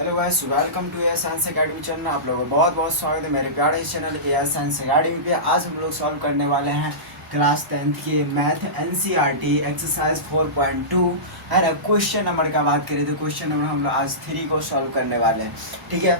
Hello guys, welcome to air science academy channel. आप लोगों का बहुत बहुत स्वागत है मेरे प्यारे इस चैनल एयर साइंस एकेडमी पे। आज हम लोग सॉल्व करने वाले हैं क्लास 10th के मैथ एनसीईआरटी एक्सरसाइज 4.2 है ना। क्वेश्चन नंबर का बात करें तो क्वेश्चन नंबर हम लोग आज 3 को सॉल्व करने वाले हैं, ठीक है।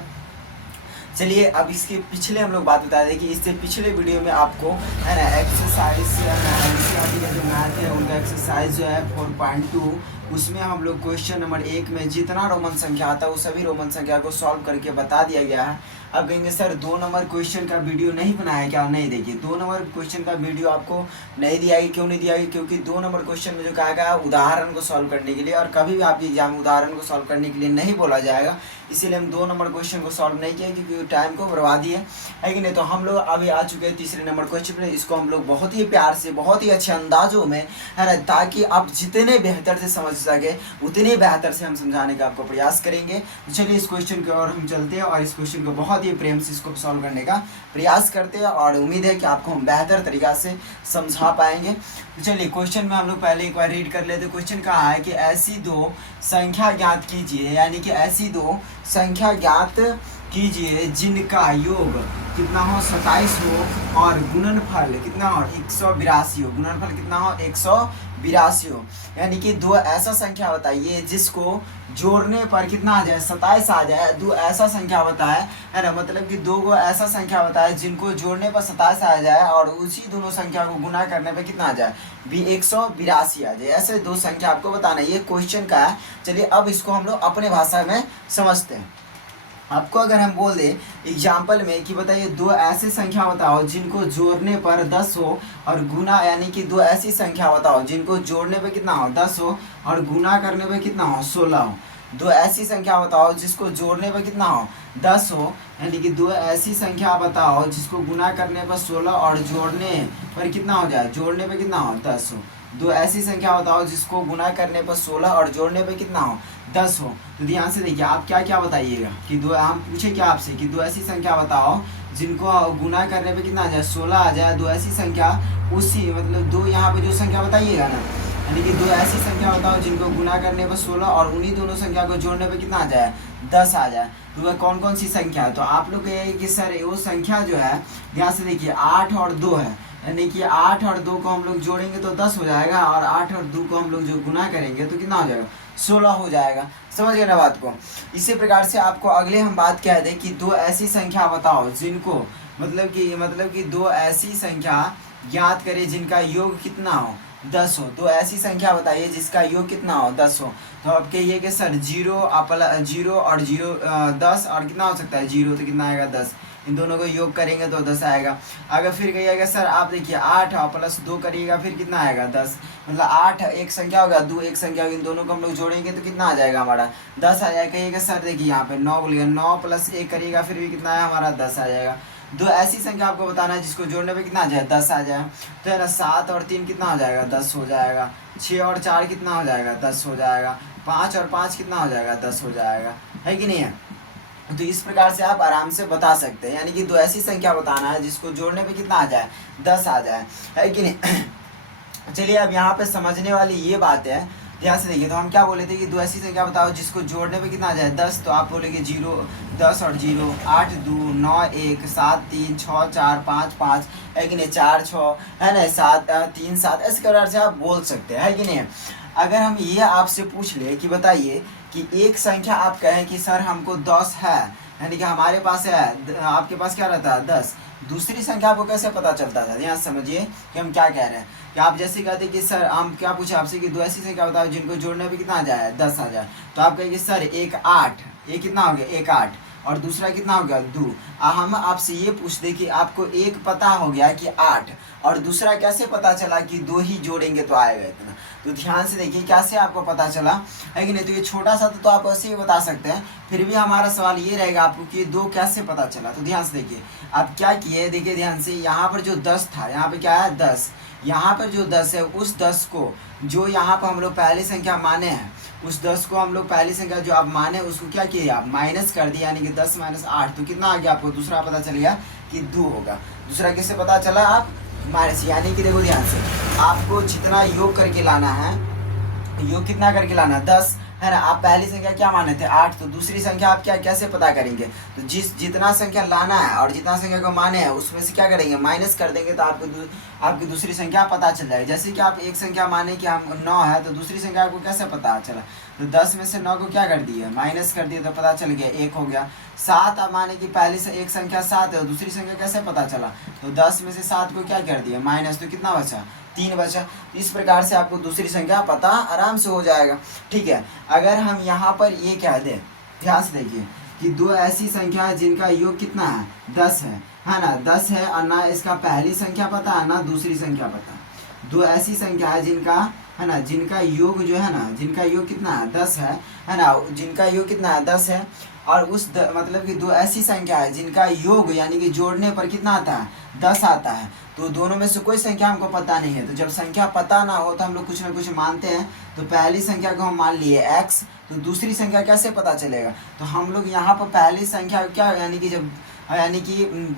चलिए अब इसके पिछले हम लोग बात बता दें कि इससे पिछले वीडियो में आपको है ना एक्सरसाइज एनसीईआरटी का जो मैथ है उनका एक्सरसाइज जो है 4.2 उसमें हम लोग क्वेश्चन नंबर 1 में जितना रोमन संख्या आता है वो सभी रोमन संख्या को सॉल्व करके बता दिया गया है। अब कहेंगे सर 2 नंबर क्वेश्चन का वीडियो नहीं बनाया क्या? नहीं, देखिए 2 नंबर क्वेश्चन का वीडियो आपको नहीं दिया गया। क्यों नहीं दिया गया? क्योंकि 2 नंबर क्वेश्चन में जो कहा गया है उदाहरण को सॉल्व करने के लिए, और कभी भी आपके एग्जाम में उदाहरण को सॉल्व करने के लिए नहीं बोला जाएगा। इसीलिए हम 2 नंबर क्वेश्चन को सॉल्व नहीं किया क्योंकि टाइम को बर्बादी है कि नहीं। तो हम लोग अभी आ चुके हैं तीसरे नंबर क्वेश्चन पर। इसको हम लोग बहुत ही प्यार से बहुत ही अच्छे अंदाजों में है ना, ताकि आप जितने बेहतर से समझ सके उतने बेहतर से हम समझाने का आपको प्रयास करेंगे। तो चलिए इस क्वेश्चन की ओर हम चलते हैं और इस क्वेश्चन को बहुत ही प्रेम से इसको सॉल्व करने का प्रयास करते हैं और उम्मीद है कि आपको हम बेहतर तरीका से समझा पाएंगे। तो चलिए क्वेश्चन में हम लोग पहले एक बार रीड कर लेते हैं। क्वेश्चन कहा है कि ऐसी 2 संख्या ज्ञात कीजिए, यानी कि ऐसी 2 संख्या ज्ञात कीजिए जिनका योग कितना हो 27 हो और गुणनफल कितना हो 182 हो। गुणनफल कितना हो 182 हो। यानी कि 2 ऐसा संख्या बताइए जिसको जोड़ने पर कितना आ जाए 27 आ जाए। 2 ऐसा संख्या बताए है ना, मतलब कि 2 को ऐसा संख्या बताए जिनको जोड़ने पर 27 आ जाए और उसी दोनों संख्या को गुना करने पर कितना आ जाए 182 आ जाए। ऐसे 2 संख्या आपको बताना, ये क्वेश्चन का है। चलिए अब इसको हम लोग अपने भाषा में समझते हैं। आपको अगर हम बोल दें एग्जाम्पल में कि बताइए 2 ऐसी संख्या बताओ जिनको जोड़ने पर 10 हो और गुना, यानी कि 2 ऐसी संख्या बताओ जिनको जोड़ने पे कितना हो 10 हो और गुना करने पे कितना हो 16 हो। 2 ऐसी संख्या बताओ जिसको जोड़ने पे कितना हो 10 हो, यानी कि 2 ऐसी संख्या बताओ जिसको गुना करने पर 16 और जोड़ने पर कितना हो जाए, जोड़ने पे कितना हो 10 हो। 2 ऐसी संख्या बताओ जिसको गुना करने पर 16 और जोड़ने पे कितना हो 10 हो। तो ध्यान से देखिए आप क्या क्या बताइएगा कि 2, हम पूछे क्या आपसे कि 2 ऐसी संख्या बताओ जिनको गुना करने पे कितना आ जाए 16 आ जाए। 2 ऐसी संख्या उसी मतलब 2 यहाँ पे जो संख्या बताइएगा ना, यानी कि 2 ऐसी संख्या बताओ जिनको गुना करने पर 16 और उन्हीं दोनों संख्या को जोड़ने पे कितना आ जाए 10 आ जाए। तो वह कौन कौन सी संख्या है? तो आप लोग कहेंगे कि सर वो संख्या जो है यहाँ से देखिए 8 और 2 है, यानी कि 8 और 2 को हम लोग जोड़ेंगे तो 10 हो जाएगा और 8 और 2 को हम लोग जो गुना करेंगे तो कितना हो जाएगा 16 हो जाएगा। समझ गए ना बात को। इसी प्रकार से आपको अगले हम बात कह दें कि 2 ऐसी संख्या बताओ जिनको मतलब कि 2 ऐसी संख्या ज्ञात करें जिनका योग कितना हो 10 हो। 2 ऐसी संख्या बताइए जिसका योग कितना हो 10 हो। तो आप कहिए कि सर 0 और 0 10 और कितना हो सकता है 0, तो कितना आएगा 10। इन दोनों को योग करेंगे तो 10 आएगा। अगर फिर कहिएगा सर आप देखिए 8 और प्लस 2 करिएगा फिर कितना आएगा 10, मतलब 8 एक संख्या होगा 2 एक संख्या होगी, इन दोनों को हम लोग जोड़ेंगे तो कितना आ जाएगा हमारा 10 आ जाएगा। कहिएगा सर देखिए यहाँ पे 9 बोलिएगा 9 प्लस 1 करिएगा फिर भी कितना है हमारा 10 आ जाएगा। 2 ऐसी संख्या आपको बताना है जिसको जोड़ने पे कितना आ जाए 10 आ जाए। तो है ना 7 और 3 कितना हो जाएगा 10 हो जाएगा। 6 और 4 कितना हो जाएगा 10 हो जाएगा। 5 और 5 कितना हो जाएगा 10 हो जाएगा, है कि नहीं है। तो इस प्रकार से आप आराम से बता सकते हैं, यानी कि 2 ऐसी संख्या बताना है जिसको जोड़ने पे कितना आ जाए 10 आ जाए, है कि नहीं। चलिए अब यहाँ पे समझने वाली ये बात है, ध्यान से देखिए। तो हम क्या बोले थे कि 2 ऐसी संख्या बताओ जिसको जोड़ने पे कितना आ जाए 10, तो आप बोलेंगे 0 10 और 0 8 2 9 1 7 3 6 4 5 5, है कि नहीं 4 6 है ना 7 3 7, ऐसे प्रकार से आप बोल सकते हैं, है कि नहीं। अगर हम ये आपसे पूछ ले कि बताइए कि एक संख्या आप कहें कि सर हमको 10 है, यानी कि हमारे पास है, आपके पास क्या रहता है 10, दूसरी संख्या आपको कैसे पता चलता था? यहाँ समझिए कि हम क्या कह रहे हैं कि आप जैसे कहते कि सर हम क्या पूछे आपसे कि 2 ऐसी संख्या बताओ जिनको जोड़ने पे कितना आ जाए 10 आ जाए। तो आप कहेंगे सर 1 8, ये कितना हो गया 1 8 और दूसरा कितना हो गया 2। हम आपसे ये पूछते कि आपको एक पता हो गया कि 8 और दूसरा कैसे पता चला कि 2 ही जोड़ेंगे तो आएगा इतना। तो ध्यान से देखिए कैसे आपको पता चला, है कि नहीं। तो ये छोटा सा तो आप ऐसे ही बता सकते हैं, फिर भी हमारा सवाल ये रहेगा आपको कि 2 कैसे पता चला। तो ध्यान से देखिए आप क्या किए, देखिए ध्यान से। यहाँ पर जो 10 था, यहाँ पे क्या है 10, यहाँ पर जो 10 है उस 10 को जो यहाँ पर हम लोग पहली संख्या माने हैं उस 10 को हम लोग पहली संख्या जो आप माने उसको क्या किए आप माइनस कर दिया, यानी कि 10 - 8 तो कितना आ गया आपको दूसरा पता चल गया कि 2 होगा। दूसरा किससे पता चला आप माइनस, यानी कि देखो ध्यान से आपको जितना योग करके लाना है, योग कितना करके लाना 10 है ना। आप पहली संख्या क्या माने थे 8, तो दूसरी संख्या आप क्या कैसे पता करेंगे, तो जितना संख्या लाना है और जितना संख्या को माने हैं उसमें से क्या करेंगे माइनस कर देंगे, तो आपकी दूसरी संख्या पता चल जाएगी। जैसे कि आप एक संख्या माने कि हम 9 है, तो दूसरी संख्या को कैसे पता चला, तो 10 में से 9 को क्या कर दिए माइनस कर दिए, तो पता चल गया 1 हो गया। 7 आप माने कि पहली से एक संख्या 7 है, और दूसरी संख्या कैसे पता चला, तो 10 में से 7 को क्या कर दिया माइनस, तो कितना बचा 3 बचा। इस प्रकार से आपको दूसरी संख्या पता आराम से हो जाएगा। ठीक है, अगर हम यहाँ पर ये कह दें, ध्यान से देखिए कि दो ऐसी संख्या है जिनका योग कितना है 10 है ना, 10 है, और ना इसका पहली संख्या पता है ना दूसरी संख्या पता है। दो ऐसी संख्या है जिनका है ना, जिनका योग जो है ना, जिनका योग कितना है 10 है ना, जिनका योग कितना है 10 है, और मतलब कि दो ऐसी संख्या है जिनका योग यानी कि जोड़ने पर कितना आता है 10 आता है। तो दोनों में से कोई संख्या हमको पता नहीं है, तो जब संख्या पता ना हो तो हम लोग कुछ ना कुछ मानते हैं। तो पहली संख्या को हम मान लिए x, तो दूसरी संख्या कैसे पता चलेगा, तो हम लोग यहाँ पर पहली संख्या क्या यानी कि जब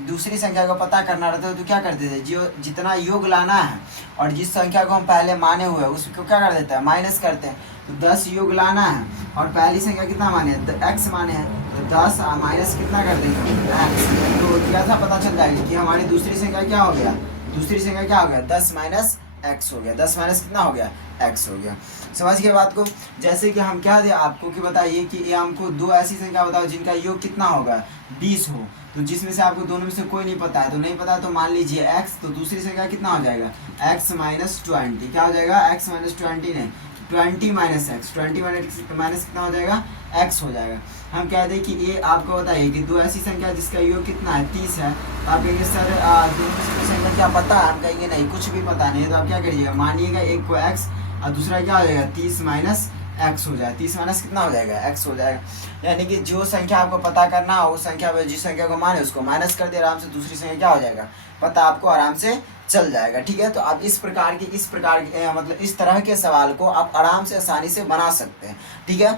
दूसरी संख्या को पता करना रहता है तो क्या करते थे, जो जितना योग लाना है और जिस संख्या को हम पहले माने हुए हैं उसको क्या कर देता है माइनस करते हैं। तो 10 योग लाना है और पहली संख्या कितना माने x माने हैं, तो 10 माइनस कितना कर देंगे x, तो कैसा पता चल जाएगा कि हमारी दूसरी संख्या क्या हो गया, दूसरी संख्या क्या हो गया 10 माइनस x हो गया, 10 माइनस कितना हो गया x हो गया। समझ गए बात को। जैसे कि हम क्या दे आपको कि बताइए कि ये हमको दो ऐसी संख्या बताओ जिनका योग कितना होगा 20 हो, तो जिसमें से आपको दोनों में से कोई नहीं पता है, तो नहीं पता तो मान लीजिए x, तो दूसरी संख्या कितना हो जाएगा x माइनस 20, क्या हो जाएगा x माइनस 20 नहीं 20 माइनस एक्स, 20 माइनस कितना हो जाएगा x हो जाएगा। हम कह दें कि ये आपको बताइए कि दो ऐसी संख्या जिसका योग कितना है 30 है, तो आप कहेंगे सर दोनों में से संख्या क्या पता है, हम कहेंगे नहीं कुछ भी पता नहीं है, तो आप क्या करिएगा मानिएगा एक को x और दूसरा क्या हो जाएगा 30 माइनस x हो जाए, 30 माइनस कितना हो जाएगा x हो जाएगा। यानी कि जो संख्या आपको पता करना हो उस संख्या में जिस संख्या को माने उसको माइनस कर दे, आराम से दूसरी संख्या क्या हो जाएगा पता आपको आराम से चल जाएगा। ठीक है, तो आप इस प्रकार के मतलब इस तरह के सवाल को आप आराम से आसानी से बना सकते हैं। ठीक है,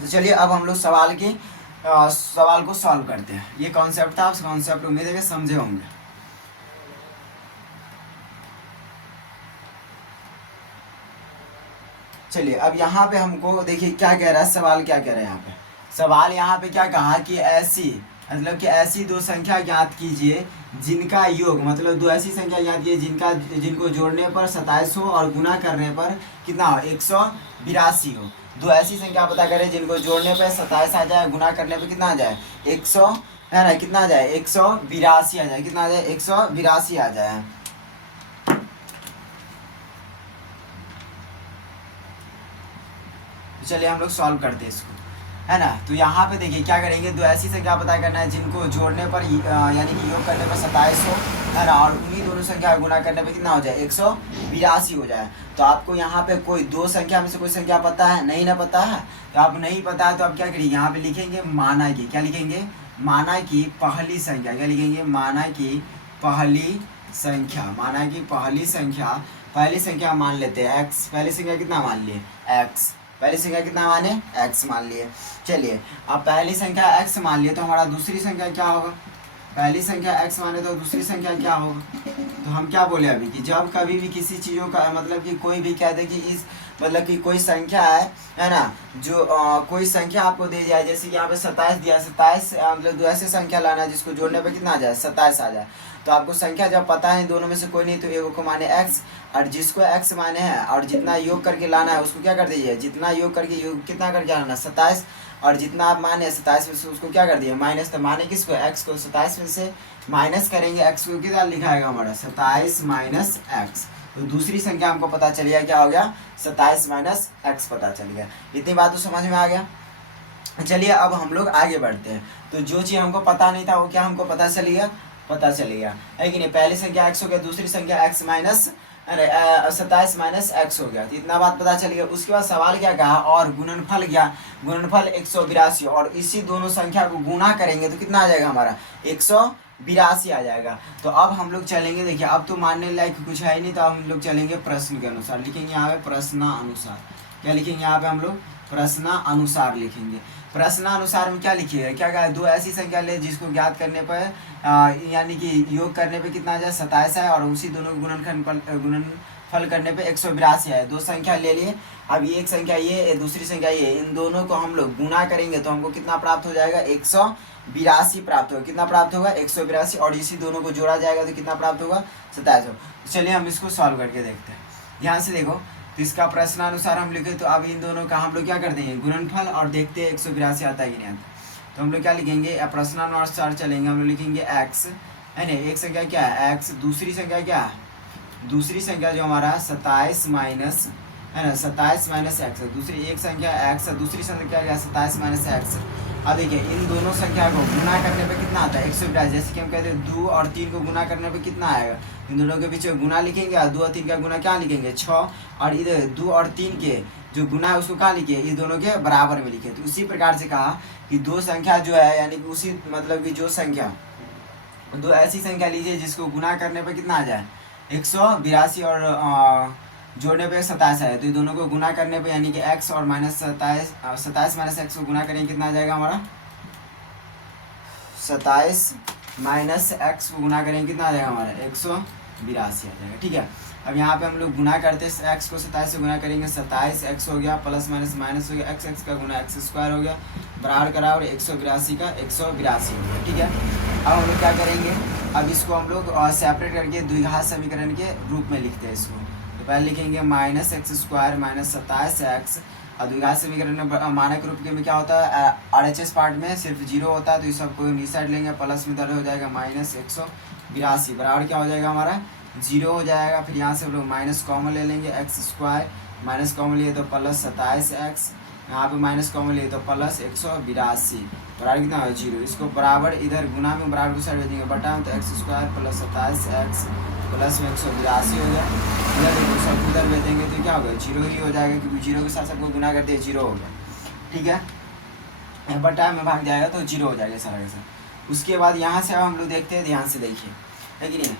तो चलिए अब हम लोग सवाल को सॉल्व करते हैं। ये कॉन्सेप्ट था, उस कॉन्सेप्ट उम्मीद है कि समझे होंगे। चलिए अब यहाँ पे हमको देखिए क्या कह रहा है सवाल, क्या कह रहा है यहाँ पे सवाल, यहाँ पे क्या कहा कि ऐसी दो संख्या ज्ञात कीजिए जिनका योग, मतलब दो ऐसी संख्या ज्ञात कीजिए जिनको जोड़ने पर 27 हो और गुना करने पर कितना हो 182 हो। दो ऐसी संख्या पता करें जिनको जोड़ने पर 27 आ जाए, गुना करने पर कितना आ जाए 100 है ना, कितना आ जाए 182 आ जाए, कितना आ जाए 182 आ जाए। चलिए हम लोग सॉल्व करते हैं इसको, है ना। तो यहाँ पे देखिए क्या करेंगे, दो ऐसी संख्या पता करना है जिनको जोड़ने पर यानी कि योग करने पर 27 हो, है ना, और उन्हीं दोनों संख्या गुना करने पर कितना हो जाए 182 हो जाए। तो आपको यहाँ पे कोई दो संख्या में से कोई संख्या पता है नहीं ना पता है, तो आप नहीं पता है तो आप क्या करिए यहाँ पे लिखेंगे माना की, क्या लिखेंगे माना की पहली संख्या, क्या लिखेंगे माना की पहली संख्या, माना की पहली संख्या मान लेते हैं x, पहली संख्या कितना मान लिए x, पहली संख्या कितना माने x मान लिए। चलिए अब पहली संख्या x मान लिए तो हमारा दूसरी संख्या क्या होगा, पहली संख्या x माने तो दूसरी संख्या क्या होगा। तो हम क्या बोले अभी कि जब कभी भी किसी चीज़ों का मतलब कि कोई भी कह दे कि इस मतलब कि कोई संख्या है ना, जो कोई संख्या आपको दे दिया, जैसे यहाँ पे 27 दिया, 27 मतलब दो ऐसे संख्या लाना है जिसको जोड़ने पे कितना आ जाए 27 आ जाए। तो आपको संख्या जब पता है दोनों में से कोई नहीं, तो एगो को माने x, और जिसको x माने हैं और जितना योग करके लाना है उसको क्या कर दीजिए, जितना योग करके योग कितना करके लाना 27, और जितना आप माने 27 में से उसको क्या कर दिए माइनस, तो माने किसको x को 27 में से माइनस करेंगे, x को कितना लिखाएगा हमारा 27 माइनस x, तो दूसरी संख्या हमको पता चल गया क्या हो गया 27 माइनस x पता चल गया। इतनी बात तो समझ में आ गया। चलिए अब हम लोग आगे बढ़ते हैं। तो जो चीज़ हमको पता नहीं था वो क्या हमको पता चल गया है कि नहीं, पहली संख्या x हो गया, दूसरी संख्या x माइनस 27 माइनस x हो गया, तो इतना बात पता चल गया। उसके बाद सवाल क्या कहा, और गुणनफल गुणनफल 182, और इसी दोनों संख्या को गुना करेंगे तो कितना आ जाएगा हमारा 182 आ जाएगा। तो अब हम लोग चलेंगे, देखिए अब तो मानने लायक कुछ है ही नहीं, तो अब हम लोग चलेंगे प्रश्न के अनुसार, लिखेंगे यहाँ पे प्रश्नानुसार, क्या लिखेंगे यहाँ पे हम लोग प्रश्नानुसार लिखेंगे। प्रश्नानुसार में क्या लिखिएगा, क्या कहा दो ऐसी संख्या ले जिसको ज्ञात करने पर यानी कि योग करने पे कितना आ जाए 27 है, और उसी दोनों को फल करने पे 182 आए। दो संख्या ले लिए, अब ये एक संख्या ये दूसरी संख्या ये, इन दोनों को हम लोग गुना करेंगे तो हमको कितना प्राप्त हो जाएगा 182 प्राप्त होगा। कितना प्राप्त होगा 182, और इसी दोनों को जोड़ा जाएगा तो कितना प्राप्त होगा 27। चलिए हम इसको सॉल्व करके देखते हैं। ध्यान से देखो, तो इसका प्रश्नानुसार हम लिखे तो अब इन दोनों का हम लोग क्या करते हैं गुणनफल और देखते हैं 182 आता है कि नहीं आता। तो हम लोग क्या लिखेंगे प्रश्नानुसार चलेंगे, हम लोग लिखेंगे x है ना, एक संख्या क्या है x, दूसरी संख्या क्या है, दूसरी संख्या जो हमारा 27 माइनस है ना 27 माइनस एक्स, दूसरी एक संख्या x, दूसरी संख्या क्या है 27 माइनस एक्स। अब देखिए इन दोनों संख्या को गुना करने पे कितना आता है 182, जैसे कि हम कहते हैं 2 और 3 को गुना करने पे कितना आएगा, इन दोनों के बीच गुना लिखेंगे और 2 और 3 का गुना क्या लिखेंगे 6, और इधर 2 और 3 के जो गुना है उसको क्या लिखे इस दोनों के बराबर में लिखे। तो उसी प्रकार से कहा कि दो संख्या जो है यानी कि उसी मतलब कि जो संख्या दो ऐसी संख्या लीजिए जिसको गुना करने पे कितना आ जाए 182 और जोड़ने पे 27 है। तो ये दोनों को गुना करने पे यानी कि x और माइनस 27 माइनस एक्स को गुना करेंगे कितना आ जाएगा हमारा 27 माइनस एक्स को गुना करेंगे कितना आ जाएगा हमारा 182 आ जाएगा। ठीक है, अब यहाँ पे हम लोग गुना करते हैं x को 27 से गुना करेंगे 27x हो गया, प्लस माइनस माइनस हो गया, x का गुना x स्क्वायर हो गया, बराबर करा और 182 का 182 हो गया। ठीक है, अब हम लोग क्या करेंगे, अब इसको हम लोग सेपरेट करके द्विघात समीकरण के रूप में लिखते हैं इसको। तो पहले लिखेंगे minus x square minus 27x, और द्विघात समीकरण में मानक रूप के में क्या होता है RHS पार्ट में सिर्फ 0 होता है, तो इस सबको नीचे साइड लेंगे, प्लस में इधर हो जाएगा माइनस 182 बराबर क्या हो जाएगा हमारा 0 हो जाएगा। फिर यहाँ से हम लोग माइनस कॉमन ले लेंगे एक्स स्क्वायर, माइनस कॉमन लिए तो प्लस 27x, यहाँ पे माइनस कॉमन लिए तो प्लस 182 बराबर कितना है 0। इसको बराबर इधर गुना में बराबर को साइड भेजेंगे बटा में, तो x square plus 27x plus में 182 हो गया, इधर देखो सब उधर भेजेंगे तो क्या होगा 0 ही हो जाएगा, क्योंकि 0 के साथ सबको गुना करते हैं 0 हो गया। ठीक है, बटा में भाग जाएगा तो 0 हो जाएगा सारा का सारा। उसके बाद यहाँ से अब हम लोग देखते हैं, ध्यान से देखिए है कि नहीं,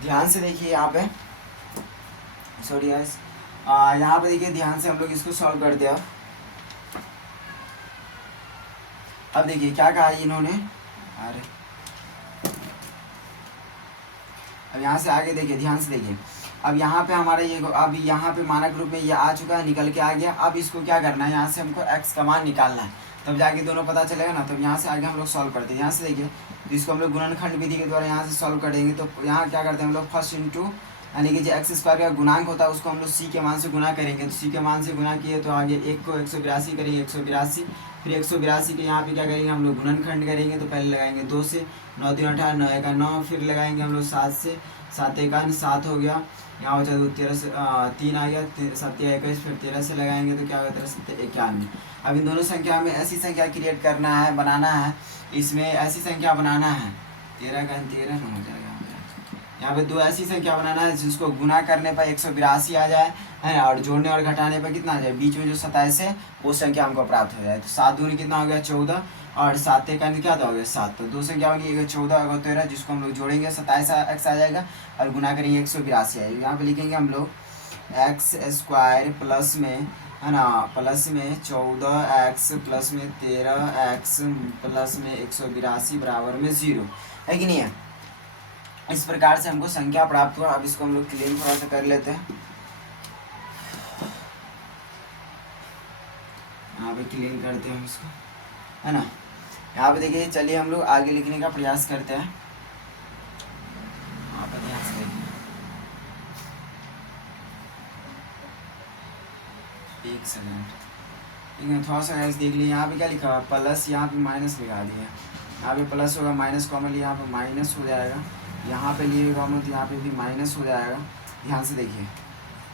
ध्यान से देखिए यहाँ पे सॉरी गाइस, यहाँ पे देखिए ध्यान से हम लोग इसको सॉल्व करते हैं। अब देखिए क्या कहा इन्होंने, अरे अब यहाँ से आगे देखिए ध्यान से देखिए, अब यहाँ पे हमारा ये अब यहाँ पे मानक रूप में ये आ चुका है, निकल के आ गया। अब इसको क्या करना है, यहाँ से हमको x का मान निकालना है, तब जाके दोनों पता चलेगा ना। तब यहाँ से आगे हम लोग सॉल्व करते हैं। यहाँ से देखिए इसको हम लोग गुणनखंड विधि के द्वारा यहाँ से सॉल्व करेंगे। तो यहाँ क्या करते हैं हम लोग फर्स्ट इंटू यानी कि जो एक्स स्क्वायर का गुणांक होता है उसको हम लोग सी के मान से गुना करेंगे। तो सी के मान से गुना किए तो आगे एक को 182 करेंगे 182, फिर 182 के यहाँ पे क्या करेंगे हम लोग गुणनखंड करेंगे। तो पहले लगाएंगे 2 से, 9 3 18 9 1 9, फिर लगाएंगे हम लोग 7 से, 7 1 7 हो गया, यहाँ बचा 2 13 से 3 आ गया, 7 21, फिर 13 से लगाएंगे तो क्या होगा 13 7 91। अब इन दोनों संख्या में ऐसी संख्या क्रिएट करना है, बनाना है, इसमें ऐसी संख्या बनाना है 13 का 13 हो जाएगा। यहाँ पे दो ऐसी संख्या बनाना है जिसको गुना करने पर 182 आ जाए है ना, और जोड़ने और घटाने पर कितना आ जाए, बीच में जो 27 है वो संख्या हमको प्राप्त हो जाए। तो 7 दूनी कितना हो गया 14, और 7 एक क्या हो गया 7। तो दो संख्या होगी, एक 14 और 13, जिसको हम लोग जोड़ेंगे 27x आ जाएगा और गुना करेंगे 182 आएगा। यहाँ पे लिखेंगे हम लोग एक्स स्क्वायर प्लस में है ना, प्लस में 14x प्लस में 13x प्लस में 182 बराबर में 0 है कि नहीं है। इस प्रकार से हमको संख्या प्राप्त हुआ। अब इसको हम लोग क्लीन थोड़ा सा कर लेते हैं, यहाँ पे क्लीन करते हैं हम इसको है ना। यहाँ पे देखिए चलिए हम लोग आगे लिखने का प्रयास करते हैं। यहाँ पर ध्यान से देखिए, एक सेकंड, ठीक है थोड़ा सा ऐसे देख लीजिए। यहाँ पे क्या लिखा हुआ प्लस, यहाँ पे माइनस लिखा दिया, यहाँ पे प्लस होगा, माइनस कॉमन यहाँ पे माइनस हो जाएगा, यहाँ पे लिए कॉमन तो यहाँ पे भी माइनस हो जाएगा। ध्यान से देखिए,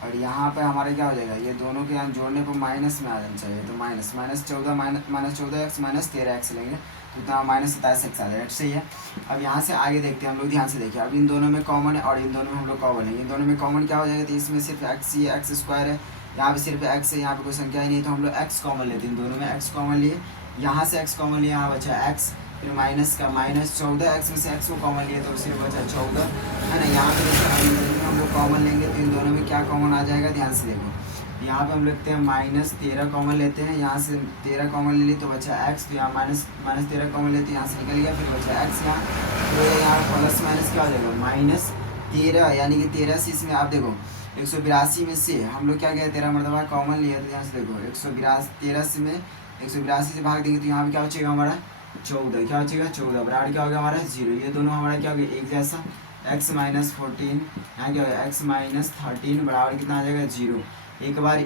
और यहाँ पे हमारे क्या हो जाएगा, ये दोनों के यहाँ जोड़ने पर माइनस में आ जाना चाहिए। तो minus 14 minus 14x minus 13x लेंगे तो इतना माइनस 27x आ जाएगा। सही है। अब यहाँ से आगे देखते हैं हम लोग, ध्यान से देखिए। अब इन दोनों में कॉमन है और इन दोनों में हम लोग कॉमन है। इन दोनों में कॉमन क्या हो जाएगा, तो इसमें सिर्फ x ही एक्स स्क्वायर है, यहाँ पे सिर्फ x है, यहाँ पे कोई संख्या ही नहीं, तो हम लोग x कॉमन लेते हैं। इन दोनों में x कॉमन लिए, यहाँ से x कॉमन लिए, यहाँ बचा x, फिर माइनस का माइनस 14x में से x को कॉमन लिए तो सिर्फ बचा 14 है ना। यहाँ पे हम लोग कॉमन लेंगे तो इन दोनों में क्या कॉमन आ जाएगा, ध्यान से देखो। यहाँ पे हम लिखते हैं -13 कॉमन लेते हैं, यहाँ से 13 कॉमन ले ली तो बचा x, तो यहाँ -13 कॉमन लेते हैं, यहाँ से निकल गया, फिर बचा x यहाँ, तो यहाँ प्लस माइनस क्या हो जाएगा -13, यानी कि 13 से इसमें आप देखो 182 में से हम लोग क्या किया 13 मरतबा कॉमन लिया, तो यहाँ से देखो 13 से में 182 से भाग देंगे तो यहाँ पे क्या बचेगा हमारा 14, क्या बचेगा 14, बराबर क्या हो गया हमारा 0, ये दोनों हमारा क्या हो गया एक जैसा, x -14 यहाँ क्या हो गया x -13 बराबर कितना आ जाएगा 0, एक बार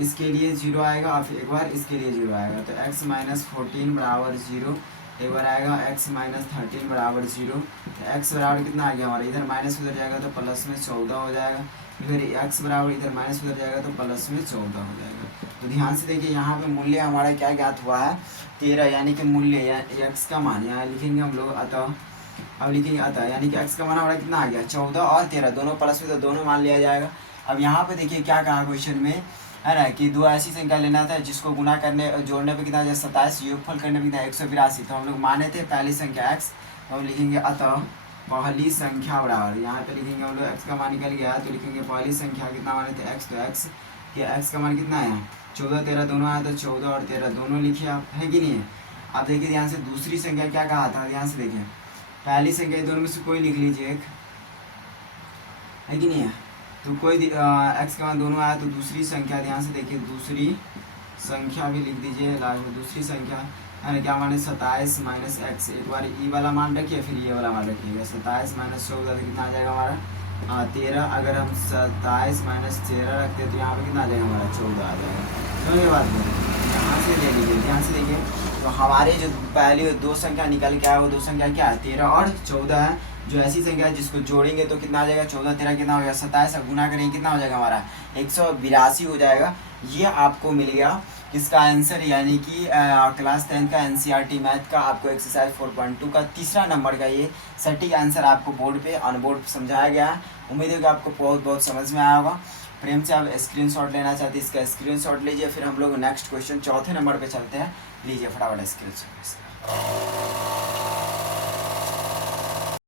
इसके लिए 0 आएगा और फिर एक बार इसके लिए 0 आएगा, तो x -14 बराबर 0, एक बार आएगा x -13 बराबर 0, तो x बराबर कितना आ गया हमारा, इधर माइनस उधर जाएगा तो प्लस में 14 हो जाएगा, फिर x बराबर इधर माइनस उधर जाएगा तो प्लस में 14 हो जाएगा। तो ध्यान से देखिए यहाँ पे मूल्य हमारा क्या ज्ञात हुआ है 13, यानी कि मूल्य या x का मान यहाँ लिखेंगे हम लोग अतः, अब लिखेंगे अतः यानी कि x का मान हमारा कितना आ गया 14 और 13 दोनों प्लस में, तो दोनों मान लिया जाएगा। अब यहाँ पे देखिए क्या कहा क्वेश्चन में है ना कि दो ऐसी संख्या लेना था जिसको गुना करने जोड़ने पे कितना 27, योगफल करने पे कितना 182, तो हम लोग माने थे पहली संख्या x, तो हम लिखेंगे अतः पहली संख्या बराबर, यहाँ पे लिखेंगे हम लोग x का मान निकल गया तो लिखेंगे पहली संख्या कितना माने थे x, तो x के x का मान कितना है 14 13 दोनों आया, तो 14 और 13 दोनों लिखिए आप, है कि नहीं है। आप देखिए ध्यान से दूसरी संख्या क्या कहा था, ध्यान से देखिए पहली संख्या दोनों में से कोई लिख लीजिए एक, है कि नहीं है, तो कोई x का मान दोनों आया, तो दूसरी संख्या ध्यान से देखिए दूसरी संख्या भी लिख दीजिए लास्ट में, दूसरी संख्या है ना क्या माने 27 -x, एक बार ई वाला मान रखिए फिर ये वाला मान रखिएगा, 27 -14 कितना आ जाएगा हमारा 13, अगर हम 27 -13 रखते हैं तो यहाँ पे कितना आ जाएगा हमारा 14 आ जाएगा। समझ गए बात को, यहाँ से ले लीजिए ध्यान से देखिए, तो हमारे जो पहली दो संख्या निकल के आया वो दो संख्या क्या है 13 और 14 है, जो ऐसी संख्या है जिसको जोड़ेंगे तो कितना आ जाएगा 14 13 कितना हो गया 27, गुना करेंगे कितना हो जाएगा हमारा 182 हो जाएगा। ये आपको मिल गया इसका आंसर, यानी कि क्लास 10 का NCERT मैथ का आपको एक्सरसाइज 4.2 का तीसरा नंबर का ये सटीक आंसर आपको बोर्ड पे ऑन बोर्ड समझाया गया है। उम्मीद है कि आपको बहुत समझ में आया होगा। प्रेम से आप स्क्रीनशॉट लेना चाहते हैं इसका स्क्रीनशॉट लीजिए, फिर हम लोग नेक्स्ट क्वेश्चन चौथे नंबर पे चलते हैं, लीजिए फटाफट स्क्रीनशॉट।